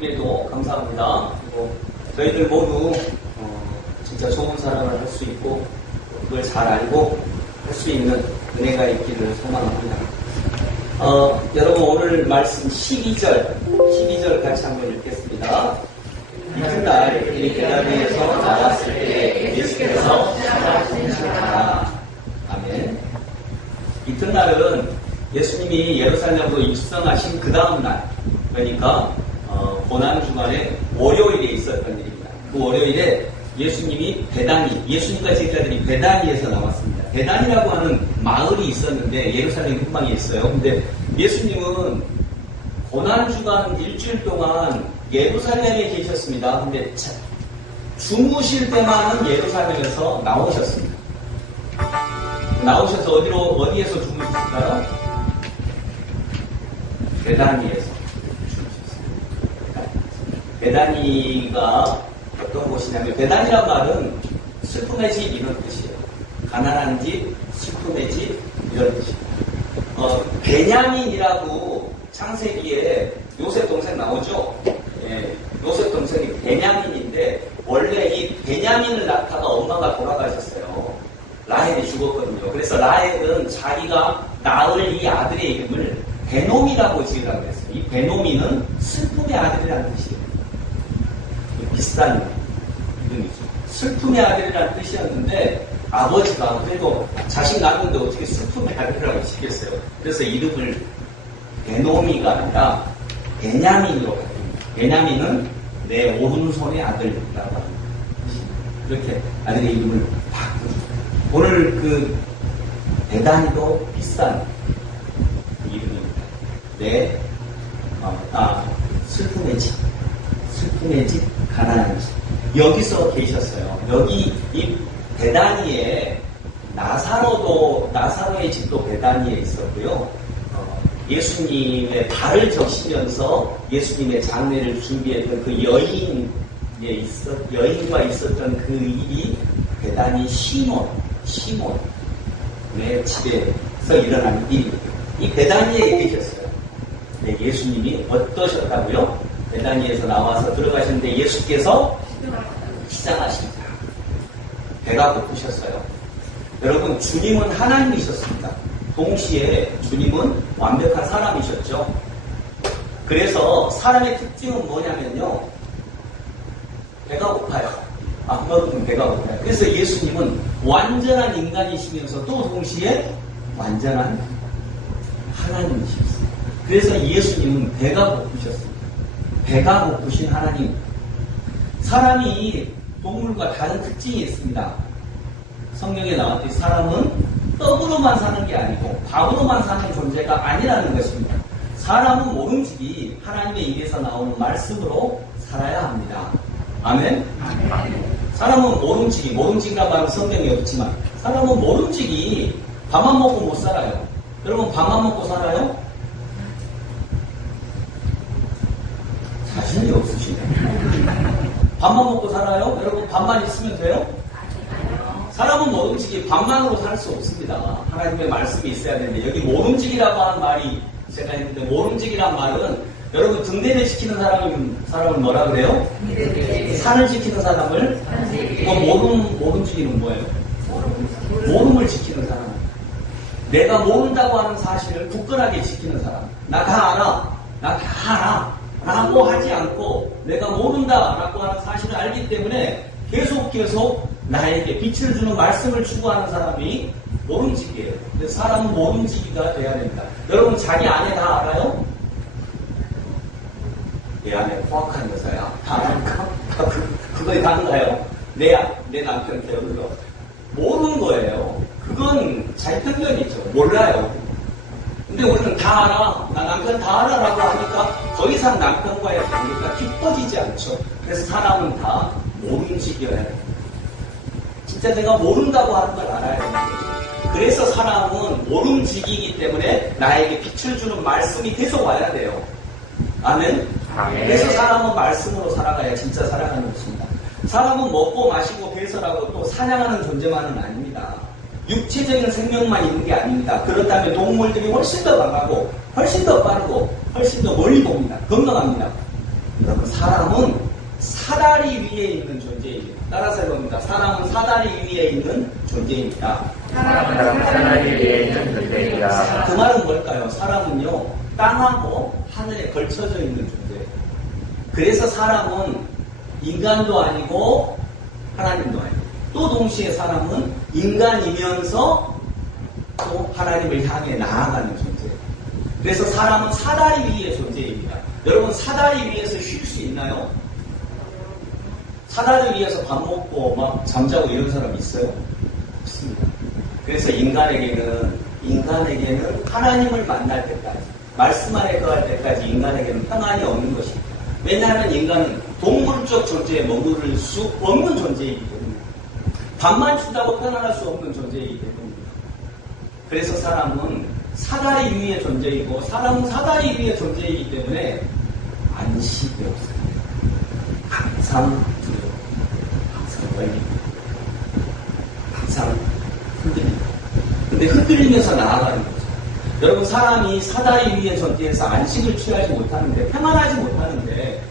기회도 감사합니다. 그리고 저희들 모두 진짜 좋은 사랑을 할 수 있고 그걸 잘 알고 할 수 있는 은혜가 있기를 소망합니다. 여러분 오늘 말씀 12절 같이 한번 읽겠습니다. 이튿날 베다니에서 나왔을 때 예수께서 찾아오시니라. 아멘. 이튿날은 예수님이 예루살렘으로 입성하신 그 다음날, 그러니까 고난주간의 월요일에 있었던 일입니다. 그 월요일에 예수님이 예수님과 제자들이 베다니에서 나왔습니다. 베다니라고 하는 마을이 있었는데 예루살렘 근방에 있어요. 근데 예수님은 고난주간 일주일 동안 예루살렘에 계셨습니다. 근데 주무실 때만은 예루살렘에서 나오셨습니다. 나오셔서 어디에서 주무셨을까요? 베다니에서 주무셨습니다. 베다니가 어떤 곳이냐면, 베다니란 말은 슬픔의 집 이런 뜻이에요. 가난한 집, 슬픔의 집 이런 뜻이에요. 베냐민이라고 창세기에 요셉 동생 나오죠? 예, 요셉 동생이 베냐민인데 원래 이 베냐민을 낳다가 엄마가 돌아가셨어요. 라헬이 죽었거든요. 그래서 라헬은 자기가 낳을 이 아들의 이름을 베노미라고 지으라고 했어요. 이 베노미는 슬픔의 아들이라는 뜻이에요. 비싼 이름이죠. 슬픔의 아들이라는 뜻이었는데 아버지가 그래도 자식 낳았는데 어떻게 슬픔의 아들이라고 짓겠어요. 그래서 이름을 베노미가 아니라 베냐민으로 바뀝니다. 베냐민은 내 오른손의 아들이라고 합니다. 이렇게 아들의 이름을 바꾸죠. 오늘 그 베다니도 비싼 이름입니다. 내 슬픔의 집, 가난한 집. 여기서 계셨어요. 여기 이 베다니에 나사로의 집도 베다니에 있었고요. 예수님의 발을 적시면서 예수님의 장례를 준비했던 그 여인과 있었던 그 일이 베다니 시몬의 집에서 일어난 일입니다. 이 베다니에 계셨어요. 네, 예수님이 어떠셨다고요? 베다니에서 나와서 들어가셨는데 예수께서 시장하십니다. 배가 고프셨어요. 여러분, 주님은 하나님이셨습니다. 동시에 주님은 완벽한 사람이셨죠. 그래서 사람의 특징은 뭐냐면요, 배가 고파요. 안 먹으면 배가 고파요. 그래서 예수님은 완전한 인간이시면서도 동시에 완전한 하나님이셨어요. 그래서 예수님은 배가 고프셨습니다. 배가 고프신 하나님. 사람이 동물과 다른 특징이 있습니다. 성경에 나왔듯이 사람은 떡으로만 사는 게 아니고 밥으로만 사는 존재가 아니라는 것입니다. 사람은 모름지기 하나님의 입에서 나오는 말씀으로 살아야 합니다. 아멘? 사람은 모름지기란 말은 성경에 없지만 사람은 모름지기 밥만 먹고 못 살아요. 여러분, 밥만 먹고 살아요? 자신이 없으시네. 밥만 먹고 살아요? 여러분, 밥만 있으면 돼요? 사람은 모름지기 밥만으로 살 수 없습니다. 하나님의 말씀이 있어야 되는데, 여기 모름지기라고 하는 말이 제가 했는데, 모름지기란 말은 여러분, 등대를 지키는 사람을 뭐라 그래요? 산을 지키는 사람을? 모름지기는 뭐예요? 모름을 지키는 사람. 내가 모른다고 하는 사실을 굳건하게 지키는 사람. 나 다 알아 라고 하지 않고 내가 모른다 라고 하는 사실을 알기 때문에 계속 나에게 빛을 주는 말씀을 추구하는 사람이 모름지기예요. 그래서 사람은 모름지기가 돼야 됩니다. 여러분, 자기 아내 다 알아요? 내 아내 포악한 여자야. 다 알까? 그거에 다른가요? 내 남편 게을러. 모르는 거예요. 그건 자기 편견이죠. 몰라요. 근데 우리는 다 알아. 나 남편 다 알아라고 하니까 더 이상 남편과의 관계가 깊어지지 않죠. 그래서 사람은 다 모름지기여야 돼요. 진짜 내가 모른다고 하는 걸 알아야 되는 거죠. 그래서 사람은 모름지기이기 때문에 나에게 빛을 주는 말씀이 계속 와야 돼요. 아멘? 그래서 사람은 말씀으로 살아가야 진짜 살아가는 것입니다. 사람은 먹고 마시고 배설하고 또 사냥하는 존재만은 아닙니다. 육체적인 생명만 있는 게 아닙니다. 그렇다면 동물들이 훨씬 더 강하고 훨씬 더 빠르고 훨씬 더 멀리 봅니다. 건강합니다. 여러분, 사람은 사다리 위에 있는 존재입니다. 따라서 해봅니다. 사람은 사다리 위에 있는 존재입니다. 사람은 사다리 위에 있는 존재입니다. 그 말은 뭘까요? 사람은요, 땅하고 하늘에 걸쳐져 있는 존재예요. 그래서 사람은 인간도 아니고 하나님도 아니고, 또 동시에 사람은 인간이면서 또 하나님을 향해 나아가는 존재예요. 그래서 사람은 사다리 위의 존재입니다. 여러분, 사다리 위에서 쉴 수 있나요? 사다리 위에서 밥 먹고 막 잠자고 이런 사람 있어요? 없습니다. 그래서 인간에게는 하나님을 만날 때까지, 말씀 안에 거할 때까지 인간에게는 평안이 없는 것입니다. 왜냐하면 인간은 동물적 존재에 머무를 수 없는 존재이기 때문에, 밥만 준다고 편안할 수 없는 존재이기 때문입니다. 그래서 사람은 사다리 위의 존재이고, 사람은 사다리 위의 존재이기 때문에 안식이 없어요. 항상 두려워, 항상 떨립니다. 항상 흔들립니다. 근데 흔들리면서 나아가는 거죠. 여러분, 사람이 사다리 위의 존재에서 안식을 취하지 못하는데, 평안하지 못하는데,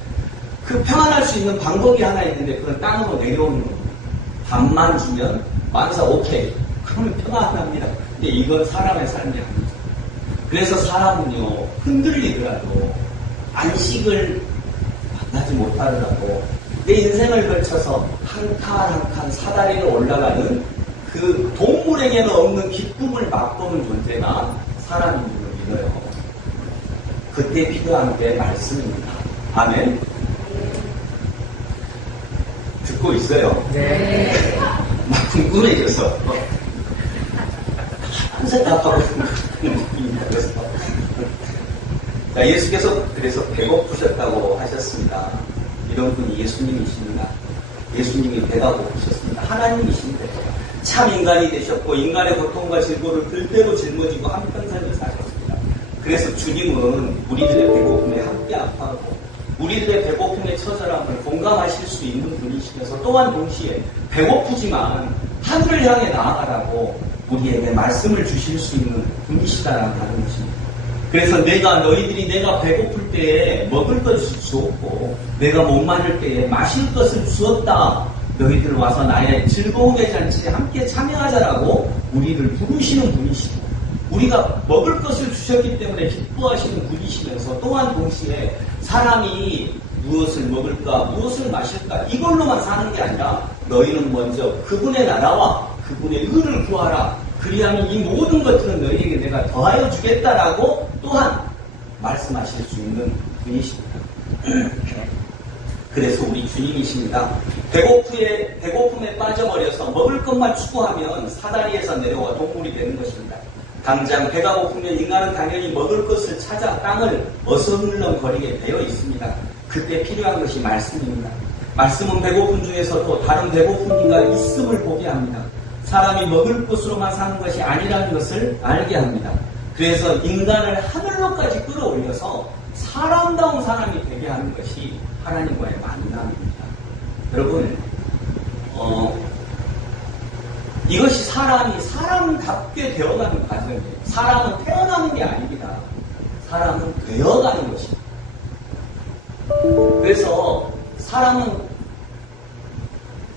그 평안할 수 있는 방법이 하나 있는데, 그건 땅으로 내려오는 겁니다. 밥만 주면 만사 오케이, 그러면 평안합니다. 근데 이건 사람의 삶이 아니죠. 그래서 사람은요, 흔들리더라도 안식을 만나지 못하더라도 내 인생을 걸쳐서 한 칸 한 칸 사다리로 올라가는 그 동물에게는 없는 기쁨을 맛보는 존재가 사람인 줄 믿어요. 그때 필요한 게 말씀입니다. 아멘. 듣고 있어요? 네. 막 궁금해져서 한 생각하고 있는 그래서 자, 예수께서 그래서 배고프셨다고 하셨습니다. 이런 분이 예수님이십니다. 예수님이 배가 고프셨습니다. 하나님이십니다. 참 인간이 되셨고 인간의 고통과 질고를 들대로 짊어지고 한평생을 사셨습니다. 그래서 주님은 우리들의 배고픔에 함께 아파하고 우리들의 배고픔의 처절함을 공감하실 수 있는 분이시면서 또한 동시에 배고프지만 하늘을 향해 나아가라고 우리에게 말씀을 주실 수 있는 분이시다라는 것입니다. 그래서 너희들이 내가 배고플 때에 먹을 것을 주었고 내가 목마를 때에 마실 것을 주었다. 너희들 와서 나의 즐거움의 잔치에 함께 참여하자라고 우리를 부르시는 분이시고 우리가 먹을 것을 주셨기 때문에 기뻐하시는 분이시면서 또한 동시에 사람이 무엇을 먹을까 무엇을 마실까 이걸로만 사는 게 아니라 너희는 먼저 그분의 나라와 그분의 의를 구하라. 그리하면 이 모든 것들은 너희에게 내가 더하여 주겠다라고 또한 말씀하실 수 있는 분이십니다. 그래서 우리 주님이십니다. 배고픔에 빠져버려서 먹을 것만 추구하면 사다리에서 내려와 동물이 되는 것입니다. 당장 배가 고프면 인간은 당연히 먹을 것을 찾아 땅을 어슬렁거리게 되어 있습니다. 그때 필요한 것이 말씀입니다. 말씀은 배고픔 중에서도 다른 배고픔이가 있음을 보게 합니다. 사람이 먹을 것으로만 사는 것이 아니라는 것을 알게 합니다. 그래서 인간을 하늘로까지 끌어올려서 사람다운 사람이 되게 하는 것이 하나님과의 만남입니다. 여러분, 이것이 사람이 사람답게 되어가는 과정이에요. 사람은 태어나는 게 아닙니다. 사람은 되어가는 것입니다. 그래서 사람은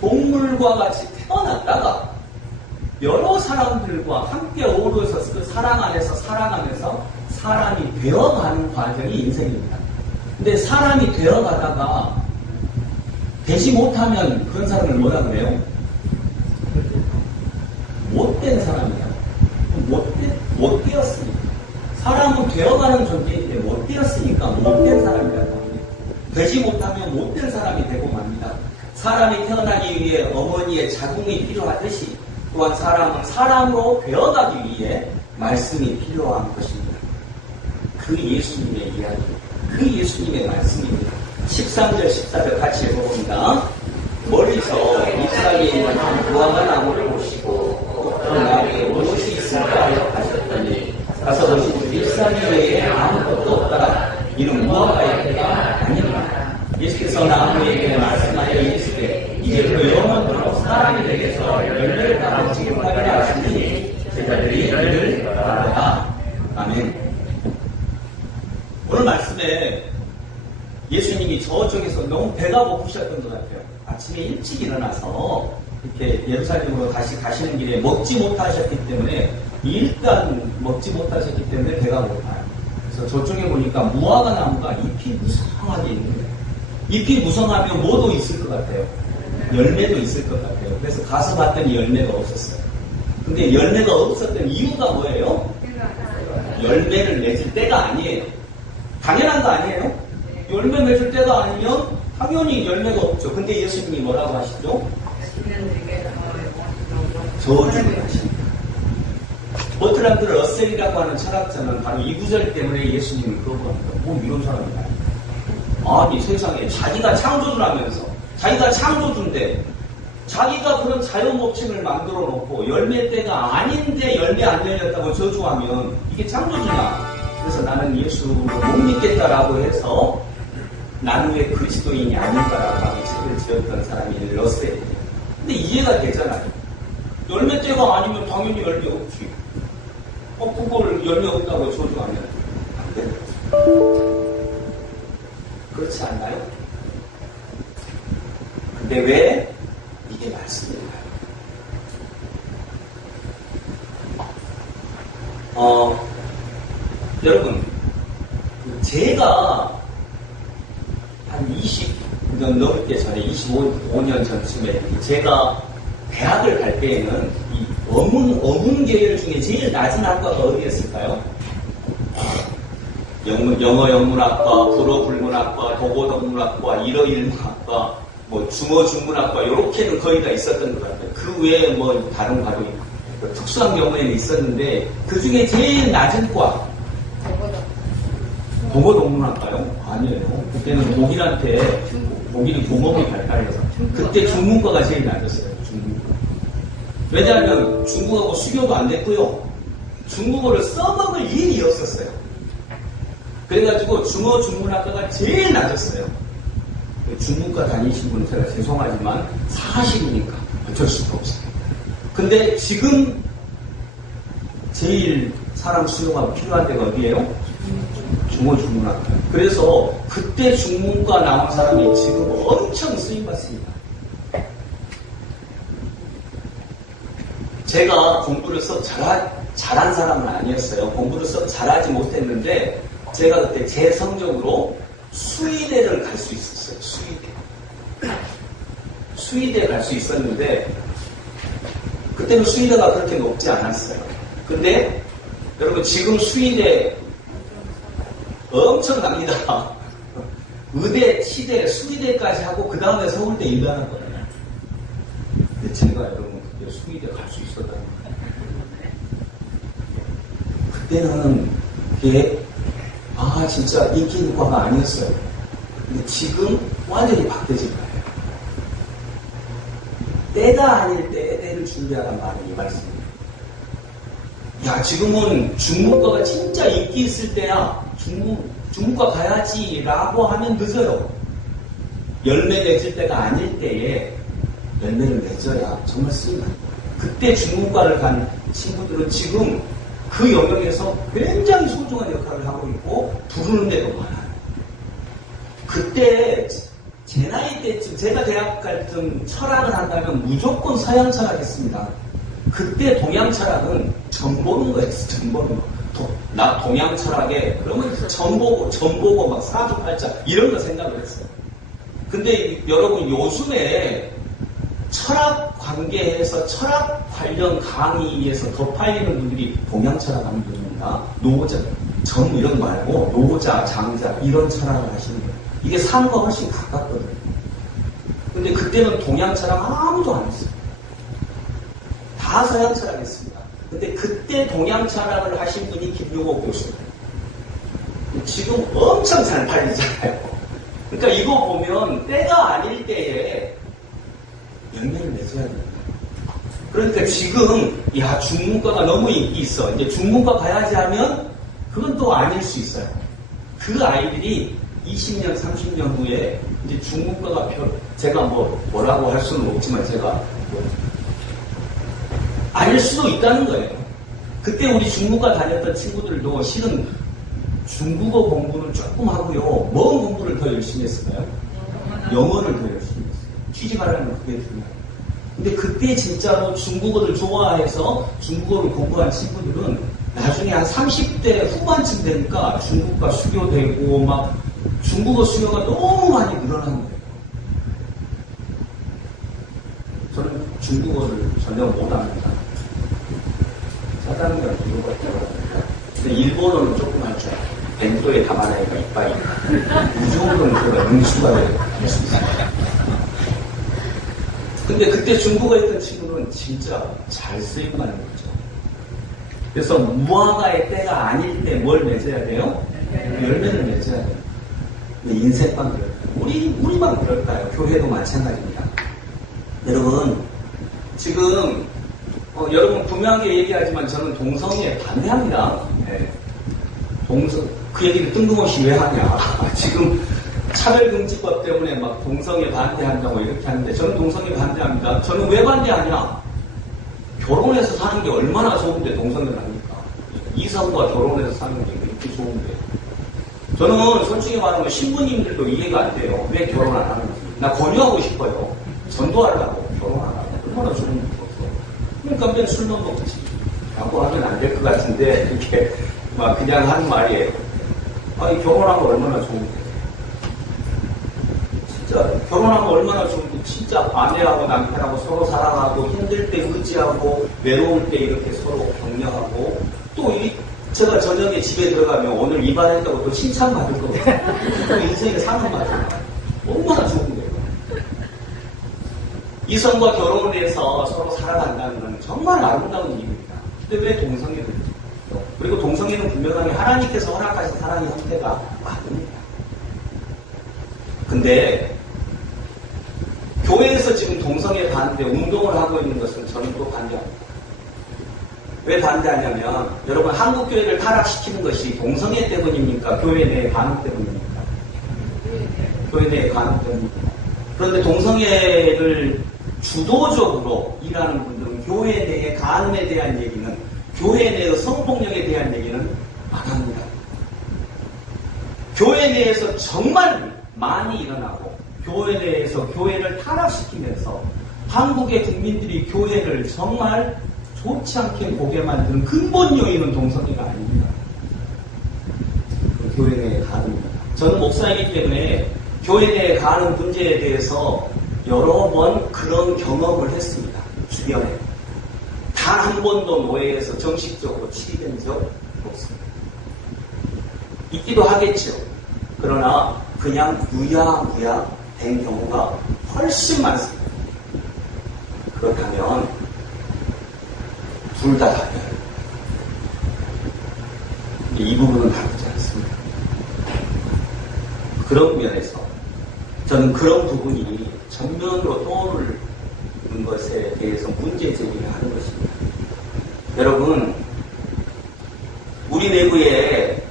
동물과 같이 태어났다가 여러 사람들과 함께 어우러서 그 사랑 안에서 살아가면서 사람이 되어가는 과정이 인생입니다. 근데 사람이 되어가다가 되지 못하면 그런 사람을 뭐라 그래요? 못된 사람이야. 못 되었으니까. 사람은 되어가는 존재인데 못 되었으니까 못된 사람이라고 합니다. 되지 못하면 못된 사람이 되고 맙니다. 사람이 태어나기 위해 어머니의 자궁이 필요하듯이 또한 사람은 사람으로 되어가기 위해 말씀이 필요한 것입니다. 그 예수님의 이야기, 그 예수님의 말씀입니다. 13절, 14절 같이 읽어봅니다. 멀리서 잎사귀에 있는 한 무화과 나무를 보시고 어떤 나무에 무엇이 있을까 하셨더니 가서 보시니 잎사귀 외에 아무것도 없더라. 이는 무화과의 때가 아니라 예수께서 나무에게 말씀하여 이르시되 이제부터 영원토록 사람이 되게서 열매를 따라 지금까지 하시니 제자들이 이를 따르라. 아멘. 오늘 말씀에 예수님이 저쪽에서 너무 배가 고프셨던 것 같아요. 아침에 일찍 일어나서 이렇게 예루살렘으로 다시 가시는 길에 먹지 못하셨기 때문에 일단 먹지 못하셨기 때문에 배가 고파요. 그래서 저쪽에 보니까 무화과 나무가 잎이 무성하게 있는 거예요. 잎이 무성하면 뭐도 있을 것 같아요. 열매도 있을 것 같아요. 그래서 가서 봤더니 열매가 없었어요. 근데 열매가 없었던 이유가 뭐예요? 열매를 맺을 때가 아니에요. 당연한 거 아니에요? 열매 맺을 때가 아니면 당연히 열매가 없죠. 근데 예수님이 뭐라고 하시죠? 저주를 하십니다. 버트란드 러셀이라고 하는 철학자는 바로 이 구절 때문에 예수님을 거부합니다. 뭐 이런 사람이다. 아니 세상에 자기가 창조주를 하면서 자기가 창조주인데 자기가 그런 자연법칙을 만들어 놓고 열매 때가 아닌데 열매 안 열렸다고 저주하면 이게 창조주냐? 그래서 나는 예수를 못 믿겠다라고 해서 나는 왜 그리스도인이 아닌가라고 하는 책을 지었던 사람이 러셀이에요. 근데 이해가 되잖아요. 열매 때가 아니면 당연히 열매 없지. 그걸 열매 없다고 저주하면 안 돼요. 그렇지 않나요? 근데 왜 이게 말씀인가요? 여러분, 제가 한 20년 넘게 전에, 25년 전쯤에 제가 대학을 갈 때에는 이 어문 계열 중에 제일 낮은 학과가 어디였을까요? 영어 영문학과, 불어 불문학과, 독어 동문학과, 일어 일문학과, 뭐 중어 중문학과 이렇게는 거의 다 있었던 것 같아요. 그 외에 뭐 다른 과도 특수한 경우에는 있었는데 그 중에 제일 낮은 과 독어 동문학과요? 아니에요. 그때는 독일이 공업이 발달해서 그때 중문과가 제일 낮았어요. 중문과. 왜냐하면 중국하고 수교도 안 됐고요. 중국어를 써먹을 일이 없었어요. 그래가지고 중어 중문학과가 제일 낮았어요. 중문과 다니신 분은 제가 죄송하지만 사실이니까 어쩔 수가 없어요. 근데 지금 제일 사람 수요가 필요한 데가 어디예요? 중어 중문학과. 그래서 그때 중문과 나온 사람이 지금 엄청 쓰임받습니다. 제가 공부를 썩 잘한 사람은 아니었어요. 공부를 썩 잘하지 못했는데 제가 그때 제 성적으로 수의대를 갈 수 있었어요. 수의대 갈 수 있었는데 그때는 수의대가 그렇게 높지 않았어요. 근데 여러분 지금 수의대 엄청납니다. 의대, 치대, 수의대까지 하고 그 다음에 서울대 입학한 거예요. 근데 제가 여러분 그때 수의대 갈 수 있었다는 거예요. 그때는 그게 진짜 인기 있는 과가 아니었어요. 근데 지금 완전히 바뀌어진 거예요. 때가 아닐 때에 때를 준비하란 말은 이 말씀입니다. 야, 지금은 중문과가 진짜 인기 있을 때야. 중문과 가야지라고 하면 늦어요. 열매 맺을 때가 아닐 때에 열매를 맺어야 정말 쓰임받는 거예요. 그때 중문과를 간 친구들은 지금 그 영역에서 굉장히 소중한 역할을 하고 있고 부르는 데도 많아요. 그때 제 나이 때쯤 제가 대학 갈 쯤 철학을 한다면 무조건 서양 철학했습니다. 그때 동양 철학은 점 보는 거였어. 점 보는 거. 나 동양 철학에 그러면 점 보고 막 사주팔자 이런 거 생각을 했어요. 근데 여러분 요즘에 철학 관계에서 철학 관련 강의에서 더 팔리는 분들이 동양 철학 하는 분입니다. 노자, 점 이런 거 말고 노자, 장자 이런 철학을 하시는 거예요. 이게 삶과 훨씬 가깝거든요. 근데 그때는 동양 철학 아무도 안 했어요. 다 서양 철학 했습니다. 근데 그때 동양 철학을 하신 분이 김용옥 교수예요. 지금 엄청 잘 팔리잖아요. 그러니까 이거 보면 때가 아닐 때에 열매를 맺어야 됩니다. 그러니까 지금 중문과가 너무 인기 있어. 이제 중문과 가야지 하면 그건 또 아닐 수 있어요. 그 아이들이 20년, 30년 후에 이제 중문과가 제가 뭐라고 할 수는 없지만 제가 아닐 수도 있다는 거예요. 그때 우리 중문과 다녔던 친구들도 실은 중국어 공부는 조금 하고요. 먼 공부를 더 더 열심히 했을까요? 영어를 더 열심히 했어요. 취직하려면 그게 중요해요. 근데 그때 진짜로 중국어를 좋아해서 중국어를 공부한 친구들은 나중에 한 30대 후반쯤 되니까 중국과 수교되고 막 중국어 수요가 너무 많이 늘어나는 거예요. 저는 중국어를 전혀 못합니다. 사장님과 이유가 들어갑니다. 근데 일본어는 조금 할 줄 알아요. 벤토에 담아나니까 이빠이. 이 정도는 제가 능수가 될 수 있어요. 근데 그때 중국어 했던 친구는 진짜 잘 쓰임만 하는 거죠. 그래서 무화과의 때가 아닐 때 뭘 맺어야 돼요? 열매를 맺어야 돼요. 인생만 그럴까요? 우리만 그럴까요? 교회도 마찬가지입니다. 여러분, 지금 여러분 분명하게 얘기하지만 저는 동성애에 반대합니다. 네. 그 얘기를 뜬금없이 왜 하냐? 지금 차별금지법 때문에 막 동성애 반대한다고 이렇게 하는데 저는 동성애 반대합니다. 저는 왜 반대하냐? 결혼해서 사는 게 얼마나 좋은데 동성애를 합니까? 이성과 결혼해서 사는 게 이렇게 좋은데. 저는 솔직히 말하면 신부님들도 이해가 안 돼요. 왜 결혼 안 하는지. 나 권유하고 싶어요. 전도하려고 결혼 안 하고. 얼마나 좋은 일이 없어. 그러니까 맨 술만 먹지. 라고 하면 안 될 것 같은데 이렇게 막 그냥 하는 말이에요. 아니 결혼하면 얼마나 좋은데. 진짜 결혼하면 얼마나 좋은데 진짜 아내하고 남편하고 서로 사랑하고 힘들 때 의지하고 외로울 때 이렇게 서로 격려하고 또 제가 저녁에 집에 들어가면 오늘 입안했다고 또 칭찬받을 거거든요. 또 인생에 사는 말이에요. 얼마나 좋은데요. 이성과 결혼을 해서 서로 살아간다는 건 정말 아름다운 일입니다. 근데 왜 동성애를 있죠? 그리고 동성애는 분명하게 하나님께서 허락하신 사랑의 형태가 맞습니다. 근데 교회에서 지금 동성애 반대 운동을 하고 있는 것은 저는 또 반대합니다. 왜 반대하냐면 여러분 한국교회를 타락시키는 것이 동성애 때문입니까? 교회 내의 간음 때문입니까? 교회 내의 간음 때문입니다. 그런데 동성애를 주도적으로 일하는 분들은 교회 내의 간음에 대한 얘기는 교회 내의 성폭력에 대한 얘기는 안 합니다. 교회 내에서 정말 많이 일어나고 교회 내에서 교회를 타락시키면서 한국의 국민들이 교회를 정말 좋지 않게 보게 만드는 근본 요인은 동성애가 아닙니다. 교회 내의 간음입니다. 저는 목사이기 때문에 교회 내의 간음 문제에 대해서 여러 번 그런 경험을 했습니다. 주변에. 단 한 번도 노예에서 정식적으로 치리된 적 없습니다. 있기도 하겠죠. 그러나 그냥 유야무야 된 경우가 훨씬 많습니다. 그렇다면 둘 다 다르요. 이 부분은 다르지 않습니다. 그런 면에서 저는 그런 부분이 전면으로 떠오르는 것에 대해서 문제 제기를 하는 것입니다. 여러분, 우리 내부의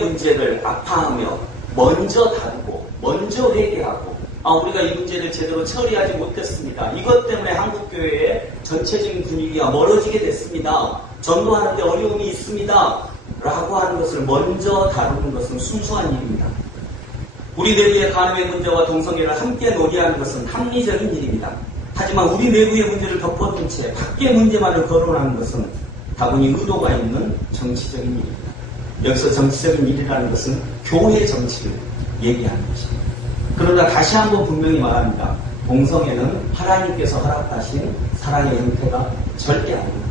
문제를 아파하며 먼저 다루고 먼저 회개하고 우리가 이 문제를 제대로 처리하지 못했습니다. 이것 때문에 한국교회의 전체적인 분위기가 멀어지게 됐습니다. 전도하는 데 어려움이 있습니다. 라고 하는 것을 먼저 다루는 것은 순수한 일입니다. 우리 내부의 간음의 문제와 동성애를 함께 논의하는 것은 합리적인 일입니다. 하지만 우리 내부의 문제를 덮어둔 채 밖의 문제만을 거론하는 것은 다분히 의도가 있는 정치적인 일입니다. 여기서 정치적인 일이라는 것은 교회 정치를 얘기하는 것입니다. 그러나 다시 한번 분명히 말합니다. 동성애는 하나님께서 허락하신 사랑의 형태가 절대 아닙니다.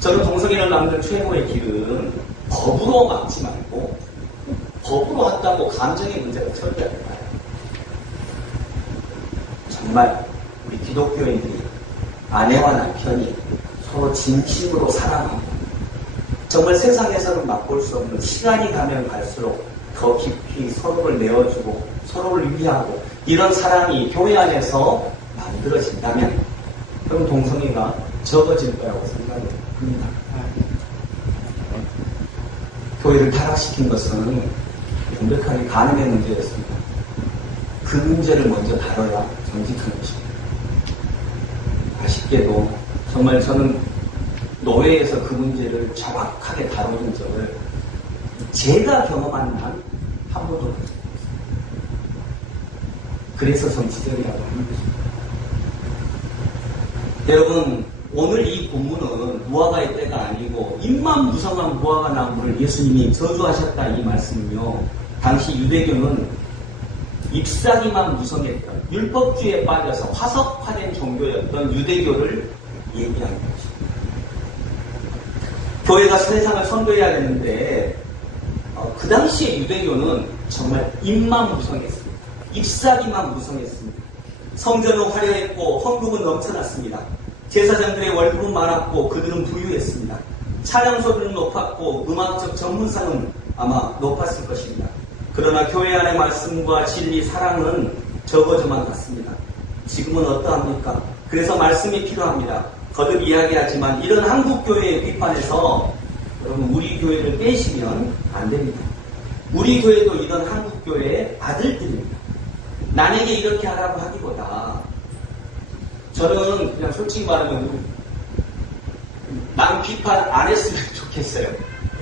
저는 동성애를 막는 최고의 길은 법으로 막지 말고 법으로 한다고 감정의 문제가 처리가 될까요? 정말 우리 기독교인들이 아내와 남편이 서로 진심으로 사랑하고 정말 세상에서는 맛볼 수 없는 시간이 가면 갈수록 더 깊이 서로를 내어주고 서로를 위하고 이런 사랑이 교회 안에서 만들어진다면 그럼 동성애가 적어질 거라고 생각을 합니다. 교회를 타락시킨 것은 완벽하게 간음의 문제였습니다. 그 문제를 먼저 다뤄야 정직한 것입니다. 아쉽게도 정말 저는 노회에서 그 문제를 정확하게 다루는 적을 제가 경험한 한 한 번도 본 적이 없어요. 그래서 정치적이라고 하는 것입니다. 여러분, 오늘 이 본문은 무화과의 때가 아니고 잎만 무성한 무화과 나무를 예수님이 저주하셨다 이 말씀은요. 당시 유대교는 잎사귀만 무성했던 율법주의에 빠져서 화석화된 종교였던 유대교를 얘기하는 것입니다. 교회가 세상을 선도해야 되는데 그 당시의 유대교는 정말 잎만 무성했습니다. 잎사귀만 무성했습니다. 성전은 화려했고 헌금은 넘쳐났습니다. 제사장들의 월급은 많았고 그들은 부유했습니다. 찬양 소리는 높았고 음악적 전문성은 아마 높았을 것입니다. 그러나 교회 안의 말씀과 진리, 사랑은 적어져만 갔습니다. 지금은 어떠합니까? 그래서 말씀이 필요합니다. 거듭 이야기하지만 이런 한국교회의 비판에서 여러분 우리 교회를 빼시면 안 됩니다. 우리 교회도 이런 한국교회의 아들들입니다. 남에게 이렇게 하라고 하기보다 저는 그냥 솔직히 말하면 남 비판 안 했으면 좋겠어요.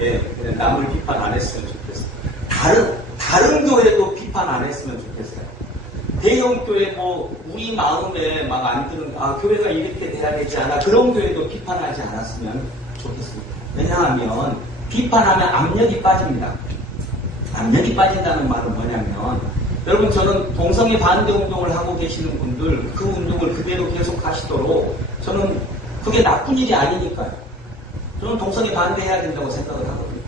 예, 그냥 남을 비판 안 했으면 좋겠어요. 다른 교회도 비판 안 했으면 좋겠어요. 대형 교회 우리 마음에 막 안 드는 교회가 이렇게 돼야 되지 않아 그런 교회도 비판하지 않았으면 좋겠습니다. 왜냐하면 비판하면 압력이 빠집니다. 압력이 빠진다는 말은 뭐냐면 여러분 저는 동성애 반대 운동을 하고 계시는 분들 그 운동을 그대로 계속 하시도록 저는 그게 나쁜 일이 아니니까요. 저는 동성애 반대해야 된다고 생각을 하거든요.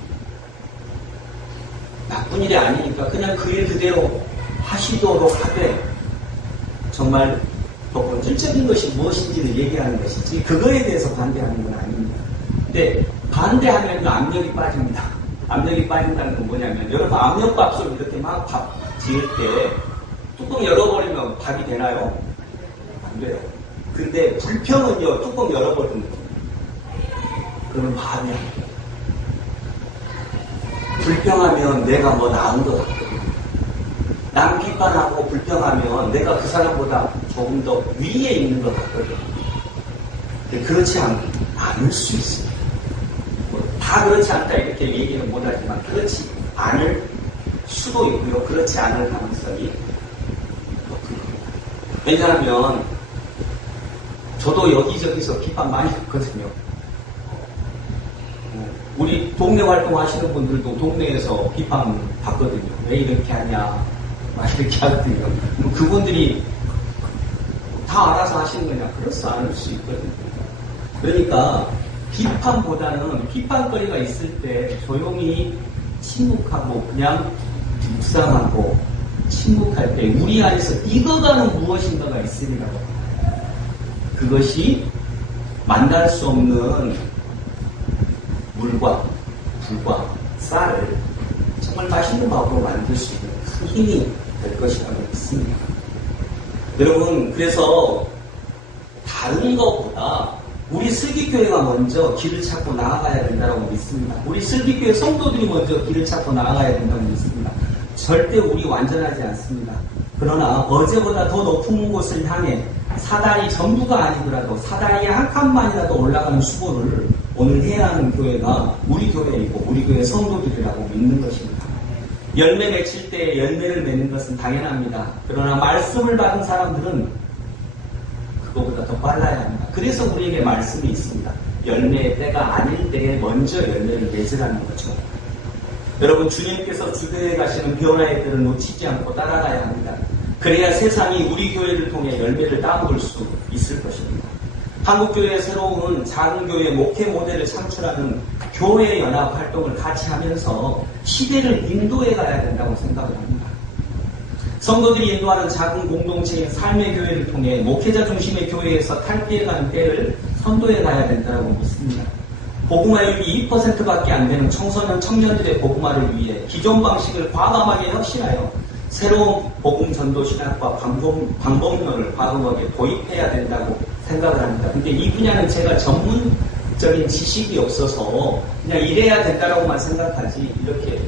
나쁜 일이 아니니까 그냥 그 일 그대로 하시도록 하되 정말 더 본질적인 것이 무엇인지를 얘기하는 것이지 그거에 대해서 반대하는 건 아닙니다. 근데 반대하면 압력이 빠집니다. 압력이 빠진다는 건 뭐냐면 여러분 압력밥솥 이렇게 막 밥 지을 때 뚜껑 열어버리면 밥이 되나요? 안 돼요. 근데 불평은요 뚜껑 열어버리는 겁니다. 그러면 밥이 안 돼요. 불평하면 내가 뭐 나은 것 같거든요. 남 비판하고 불평하면 내가 그 사람보다 조금 더 위에 있는 것 같거든요. 그렇지 않을 수 있습니다. 다 그렇지 않다 이렇게 얘기는 못하지만 그렇지 않을 수도 있고요. 그렇지 않을 가능성이 높습니다. 왜냐하면 저도 여기저기서 비판 많이 했거든요. 우리 동네 활동하시는 분들도 동네에서 비판 받거든요. 왜 이렇게 하냐 막 이렇게 하거든요. 그분들이 다 알아서 하시는 거냐? 그렇지 않을 수 있거든요. 그러니까 비판보다는 비판거리가 있을 때 조용히 침묵하고 그냥 묵상하고 침묵할 때 우리 안에서 익어가는 무엇인가가 있으리라고. 그것이 만날 수 없는 물과 불과 쌀을 정말 맛있는 밥으로 만들 수 있는 큰 힘이 될 것이라고 믿습니다. 여러분, 그래서 다른 것보다 우리 슬기교회가 먼저 길을 찾고 나아가야 된다고 믿습니다. 우리 슬기교회 성도들이 먼저 길을 찾고 나아가야 된다고 믿습니다. 절대 우리 완전하지 않습니다. 그러나 어제보다 더 높은 곳을 향해 사다리 전부가 아니더라도 사다리 한 칸만이라도 올라가는 수고를 오늘 해야 하는 교회가 우리 교회이고 우리 교회 성도들이라고 믿는 것입니다. 열매 맺힐 때 열매를 맺는 것은 당연합니다. 그러나 말씀을 받은 사람들은 그거보다 더 빨라야 합니다. 그래서 우리에게 말씀이 있습니다. 열매의 때가 아닐 때에 먼저 열매를 맺으라는 거죠. 여러분, 주님께서 주도해 가시는 변화의 때를 놓치지 않고 따라가야 합니다. 그래야 세상이 우리 교회를 통해 열매를 따먹을 수 있을 것입니다. 한국교회의 새로운 작은 교회 목회 모델을 창출하는 교회 연합 활동을 같이 하면서 시대를 인도해 가야 된다고 생각을 합니다. 성도들이 인도하는 작은 공동체인 삶의 교회를 통해 목회자 중심의 교회에서 탈피해가는 때를 선도해 가야 된다고 믿습니다. 복음화율이 2%밖에 안 되는 청소년 청년들의 복음화를 위해 기존 방식을 과감하게 혁신하여 새로운 복음 전도 신학과 방법론을 과감하게 도입해야 된다고 생각을 합니다. 근데 이 분야는 제가 전문적인 지식이 없어서 그냥 이래야 된다라고만 생각하지 이렇게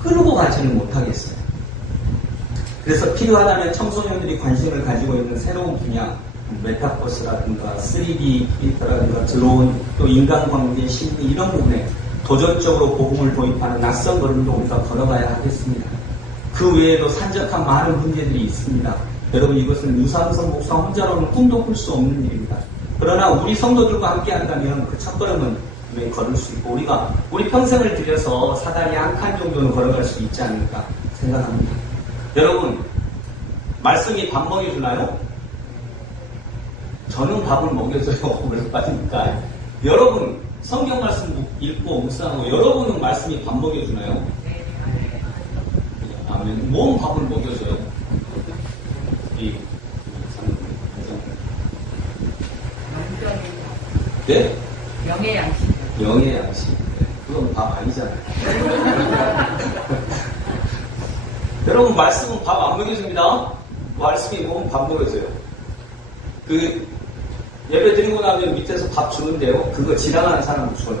끌고 가지는 못하겠어요. 그래서 필요하다면 청소년들이 관심을 가지고 있는 새로운 분야, 메타버스라든가 3D 프린터라든가 드론, 또 인간관계, 심리 이런 부분에 도전적으로 복음을 도입하는 낯선 걸음도 우리가 걸어가야 하겠습니다. 그 외에도 산적한 많은 문제들이 있습니다. 여러분, 이것은 유상선 목사 혼자로는 꿈도 꿀 수 없는 일입니다. 그러나 우리 성도들과 함께 한다면 그 첫걸음은 분명히 걸을 수 있고, 우리 평생을 들여서 사다리 한 칸 정도는 걸어갈 수 있지 않을까 생각합니다. 여러분, 말씀이 밥 먹여주나요? 저는 밥을 먹여줘요. 왜 빠지니까. 여러분, 성경 말씀 읽고 묵상하고 여러분은 말씀이 밥 먹여주나요? 아멘. 뭔 밥을 먹여줘요? 네? 명예 양식. 명예 양식. 그건 밥 아니잖아요. 여러분, 말씀은 밥 안 먹여줍니다. 말씀이 뭔 밥 먹여줘요? 예배 드리고 나면 밑에서 밥 주는데요. 그거 지나가는 사람 줘요.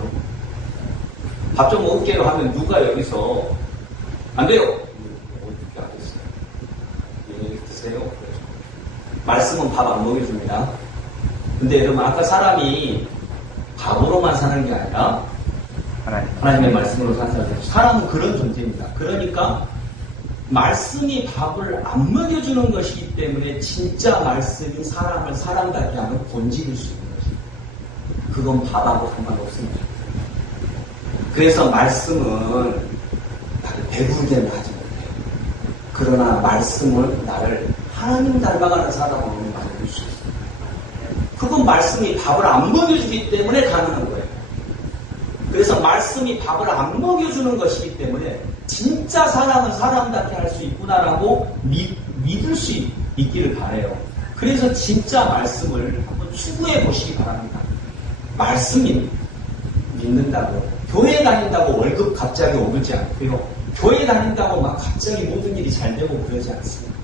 밥 좀 먹을게요 하면 누가 여기서 안 돼요. 어떻게 하겠어요? 예, 드세요. 말씀은 밥 안 먹여줍니다. 근데 여러분, 아까 사람이 밥으로만 사는 게 아니라 하나님의 말씀으로 사는 사람. 사람은 그런 존재입니다. 그러니까 말씀이 밥을 안 먹여주는 것이기 때문에 진짜 말씀이 사람을 사람답게 하는 본질일 수 있는 것입니다. 그건 밥하고 상관없습니다. 그래서 말씀은 나를 배부르게 하지 못해요. 그러나 말씀은 나를 하나님 닮아가는 사람으로 만들 수 있습니다. 그건 말씀이 밥을 안 먹여주기 때문에 가능한 거예요. 그래서 말씀이 밥을 안 먹여주는 것이기 때문에 진짜 사람은 사람답게 할 수 있구나라고 믿을 수 있기를 바라요. 그래서 진짜 말씀을 한번 추구해 보시기 바랍니다. 말씀이 믿는다고, 교회 다닌다고 월급 갑자기 오르지 않고요. 교회 다닌다고 막 갑자기 모든 일이 잘 되고 그러지 않습니다.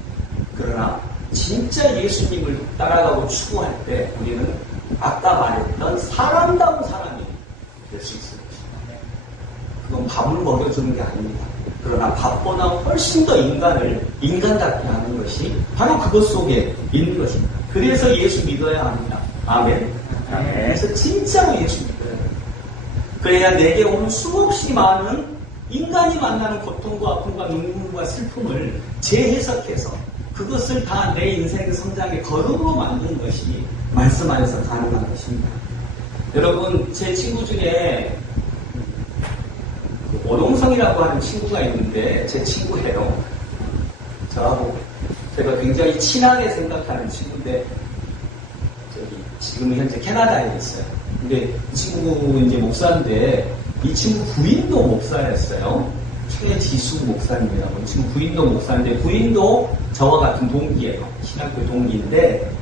그러나 진짜 예수님을 따라가고 추구할 때 우리는 아까 말했던 사람다운 사람이 될 수 있습니다. 그건 밥을 먹여주는 게 아닙니다. 그러나 밥보다 훨씬 더 인간을 인간답게 하는 것이 바로 그것 속에 있는 것입니다. 그래서 예수 믿어야 합니다. 아멘. 그래서 진짜로 예수 믿어야 합니다. 그래야 내게 오는 수없이 많은 인간이 만나는 고통과 아픔과 눈물과 슬픔을 재해석해서 그것을 다 내 인생 성장의 걸음으로 만드는 것이 말씀 안에서 가능한 것입니다. 여러분, 제 친구 중에 오동성이라고 하는 친구가 있는데 제 친구예요. 저하고 제가 굉장히 친하게 생각하는 친구인데 지금 현재 캐나다에 있어요. 근데 이 친구 이제 목사인데 이 친구 부인도 목사였어요. 최지수 목사입니다. 이 친구 부인도 목사인데 부인도 저와 같은 동기예요. 신학교 동기인데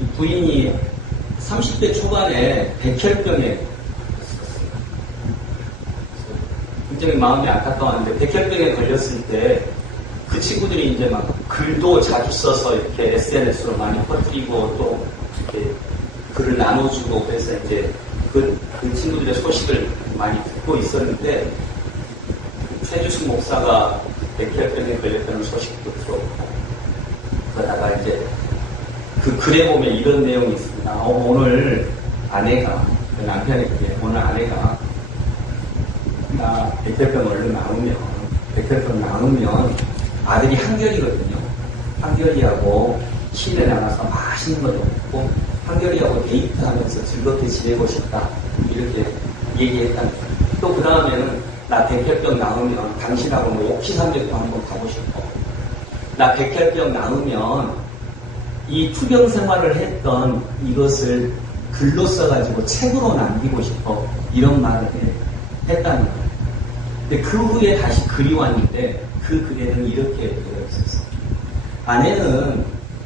이 부인이 30대 초반에 백혈병에 굉장히 마음이 안타까웠는데 백혈병에 걸렸을 때 그 친구들이 이제 막 글도 자주 써서 이렇게 SNS로 많이 퍼뜨리고 또 이렇게 글을 나눠주고 그래서 이제 그 친구들의 소식을 많이 듣고 있었는데 최주식 목사가 백혈병에 걸렸다는 소식도 들었고 그러다가 이제 그 글에 보면 이런 내용이 있습니다. 오늘 아내가 남편에게 오늘 아내가 나 백혈병 얼른 나으면 아들이 한결이거든요. 한결이하고 시내 나가서 맛있는 것도 먹고 한결이하고 데이트하면서 즐겁게 지내고 싶다 이렇게 얘기했다. 또 그 다음에는 나 백혈병 나으면 당신하고 뭐 옥시산맥도 한번 가고 싶어. 나 백혈병 나으면 이 투병 생활을 했던 이것을 글로 써가지고 책으로 남기고 싶어. 이런 말을 했다는 거예요. 근데 그 후에 다시 글이 왔는데 그 글에는 이렇게 되어 있었어요. 아내는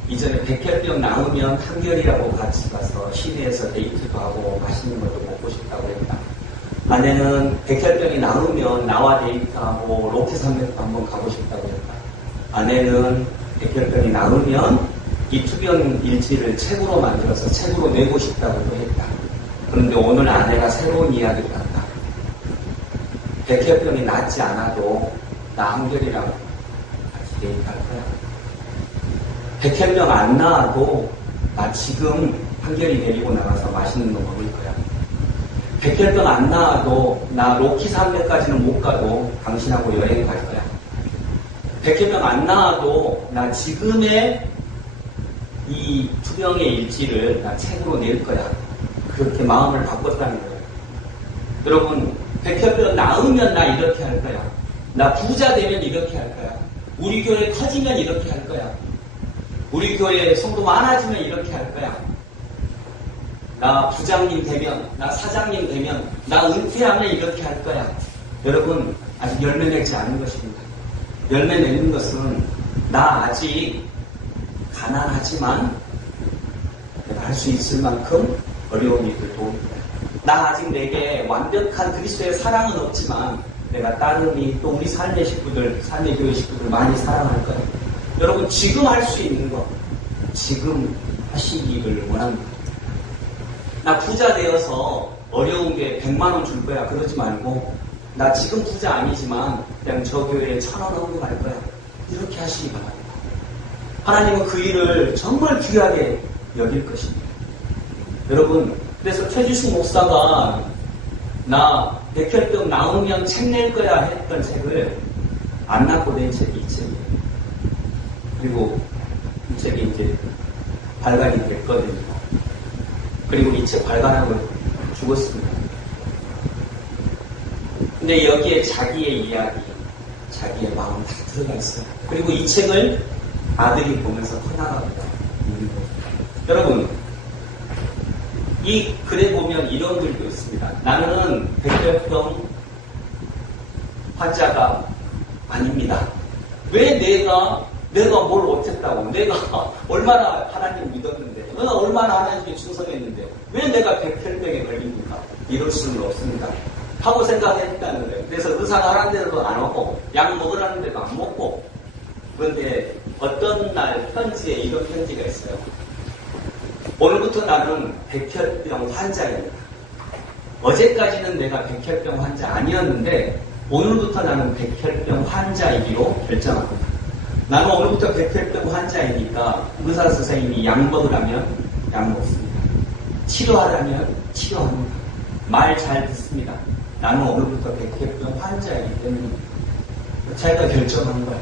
이전에 백혈병 나으면 한결이라고 같이 가서 시내에서 데이트도 하고 맛있는 것도 먹고 싶다고 했다. 아내는 백혈병이 나으면 나와 데이트하고 로켓산맥도 한번 가고 싶다고 했다. 아내는 백혈병이 나으면 이 투병 일지를 책으로 만들어서 책으로 내고 싶다고도 했다. 그런데 오늘 아내가 새로운 이야기를 한다. 백혈병이 낫지 않아도 나 한결이랑 같이 데이트할 거야. 백혈병 안 나아도 나 지금 한결이 데리고 나가서 맛있는 거 먹을 거야. 백혈병 안 나와도 나 로키 산맥까지는 못 가도 당신하고 여행 갈 거야. 백혈병 안 나와도 나 지금의 이 투병의 일지를 나 책으로 낼 거야. 그렇게 마음을 바꿨다는 거예요. 여러분, 백혈병 나으면 나 이렇게 할 거야. 나 부자 되면 이렇게 할 거야. 우리 교회 커지면 이렇게 할 거야. 우리 교회 성도 많아지면 이렇게 할 거야. 나 부장님 되면, 나 사장님 되면, 나 은퇴하면 이렇게 할 거야. 여러분, 아직 열매 맺지 않은 것입니다. 열매 맺는 것은 나 아직 가난하지만 내가 할 수 있을 만큼 어려움이 들 도움입니다. 나 아직 내게 완벽한 그리스도의 사랑은 없지만 내가 따르니 또 우리 삶의 식구들, 삶의 교회 식구들 많이 사랑할 거예요. 여러분, 지금 할 수 있는 거, 지금 하시기를 원합니다. 나 부자 되어서 어려운 게 100만 원 줄 거야. 그러지 말고 나 지금 부자 아니지만 그냥 저 교회에 1,000원 헌금할 거야. 이렇게 하시기 바랍니다. 하나님은 그 일을 정말 귀하게 여길 것입니다. 여러분, 그래서 최지숙 목사가 나 백혈병 나오면 책 낼 거야 했던 책을 안 낳고 낸 책이 이 책이에요. 그리고 이 책이 이제 발간이 됐거든요. 그리고 이 책 발간하고 죽었습니다. 근데 여기에 자기의 이야기, 자기의 마음 다 들어가 있어요. 그리고 이 책을 아들이 보면서 커나갑니다. 여러분, 이 글에 보면 이런 글도 있습니다. 나는 백혈병 환자가 아닙니다. 왜 내가 뭘 어쨌다고, 내가 얼마나 하나님 믿었는데, 내가 얼마나 하나님께 충성했는데 왜 내가 백혈병에 걸립니까? 이럴 수는 없습니다 하고 생각했다는 거예요. 그래서 의사가 하라는 데도 안 오고 약 먹으라는 데도 안 먹고. 그런데 어떤 날 편지에 이런 편지가 있어요. 오늘부터 나는 백혈병 환자입니다. 어제까지는 내가 백혈병 환자 아니었는데 오늘부터 나는 백혈병 환자이기로 결정합니다. 나는 오늘부터 백혈병 환자이니까 의사 선생님이 약 먹으라면 약 먹습니다. 치료하라면 치료합니다. 말 잘 듣습니다. 나는 오늘부터 백혈병 환자이기 때문에 자기가 결정한 거예요.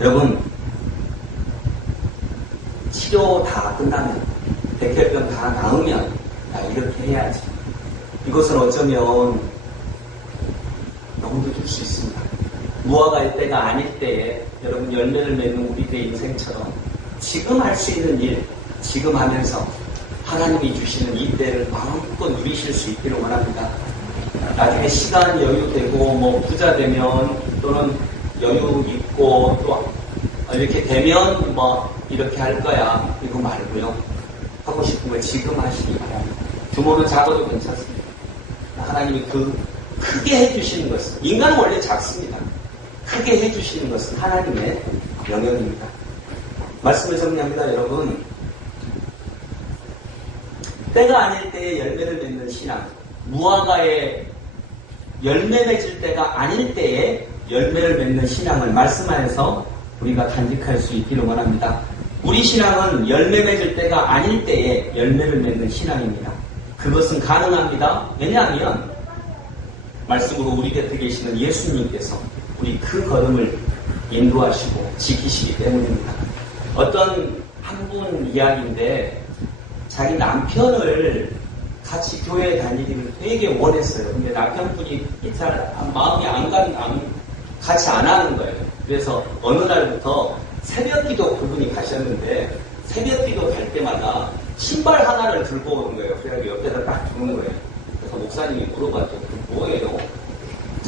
여러분, 치료 다 끝나면, 백혈병 다 나으면 나 이렇게 해야지. 이것은 어쩌면 너무 늦을 수 있습니다. 무화과일 때가 아닐 때에 여러분 열매를 맺는 우리들의 인생처럼 지금 할 수 있는 일, 지금 하면서 하나님이 주시는 이 때를 마음껏 누리실 수 있기를 원합니다. 나중에 시간 여유되고 뭐 부자 되면 또는 여유 있고 또 이렇게 되면 뭐 이렇게 할 거야 이거 말고요. 하고 싶은 걸 지금 하시기 바랍니다. 규모는 작아도 괜찮습니다. 하나님이 크게 해주시는 것은, 인간은 원래 작습니다. 크게 해주시는 것은 하나님의 영역입니다. 말씀을 정리합니다. 여러분, 때가 아닐 때에 열매를 맺는 신앙, 무화과에 열매 맺을 때가 아닐 때에 열매를 맺는 신앙을 말씀하여서 우리가 간직할 수 있기를 원합니다. 우리 신앙은 열매 맺을 때가 아닐 때에 열매를 맺는 신앙입니다. 그것은 가능합니다. 왜냐하면 말씀으로 우리 곁에 계시는 예수님께서 우리 그 걸음을 인도하시고 지키시기 때문입니다. 어떤 한 분 이야기인데 자기 남편을 같이 교회에 다니기를 되게 원했어요. 근데 남편분이 잘 마음이 같이 안 하는 거예요. 그래서 어느 날부터 새벽기도 그분이 가셨는데 새벽기도 갈 때마다 신발 하나를 들고 오는 거예요. 그래서 옆에다 딱 두는 거예요. 그래서 목사님이 물어봤죠. 그 뭐예요?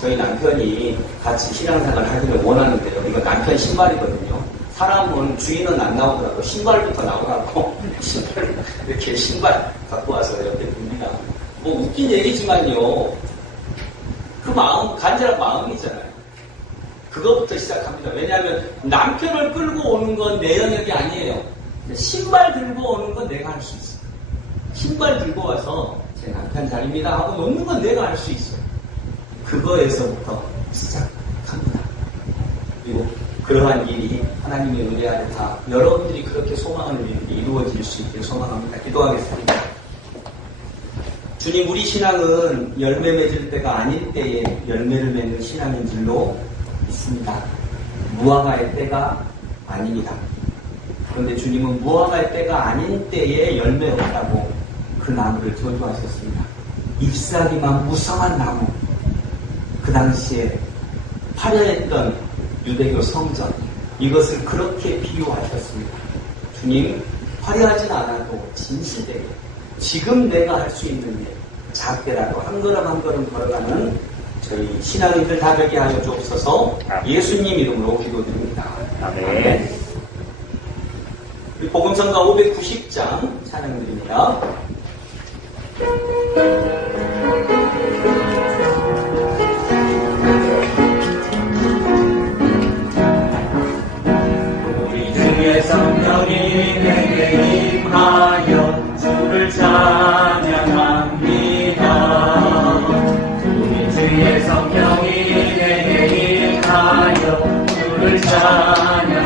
저희 남편이 같이 신앙생활을 하기를 원하는데요. 이거 남편 신발이거든요. 사람은 주인은 안 나오더라고. 신발부터 나오라고. 이렇게 신발 갖고 와서 옆에 둡니다. 뭐 웃긴 얘기지만요. 그 마음, 간절한 마음이잖아요. 그것부터 시작합니다. 왜냐하면 남편을 끌고 오는 건 내 영역이 아니에요. 신발 들고 오는 건 내가 할 수 있어요. 신발 들고 와서 제 남편 자리입니다 하고 놓는 건 내가 할 수 있어요. 그거에서부터 시작합니다. 그리고 그러한 일이 하나님의 은혜 아래 다 여러분들이 그렇게 소망하는 일이 이루어질 수 있게 소망합니다. 기도하겠습니다. 주님, 우리 신앙은 열매 맺을 때가 아닐 때에 열매를 맺는 신앙인 줄로 믿습니다. 무화과의 때가 아닙니다. 그런데 주님은 무화과의 때가 아닌 때에 열매 없다고 그 나무를 저주하셨습니다. 잎사귀만 무성한 나무. 그 당시에 화려했던 유대교 성전, 이것을 그렇게 비유하셨습니다. 주님, 화려하진 않아도 진실되게 지금 내가 할 수 있는 일, 작게라도 한 걸음 한 걸음 걸어가는 저희 신앙인들 다 되게 하여 주옵소서. 예수님 이름으로 기도드립니다. 아멘. 복음성가 590장 찬양드립니다. 우리 주의 성령이 내게 임하여 주를 찬양합니다. 우리 주의 성령이 내게 임하여 주를 찬양합니다.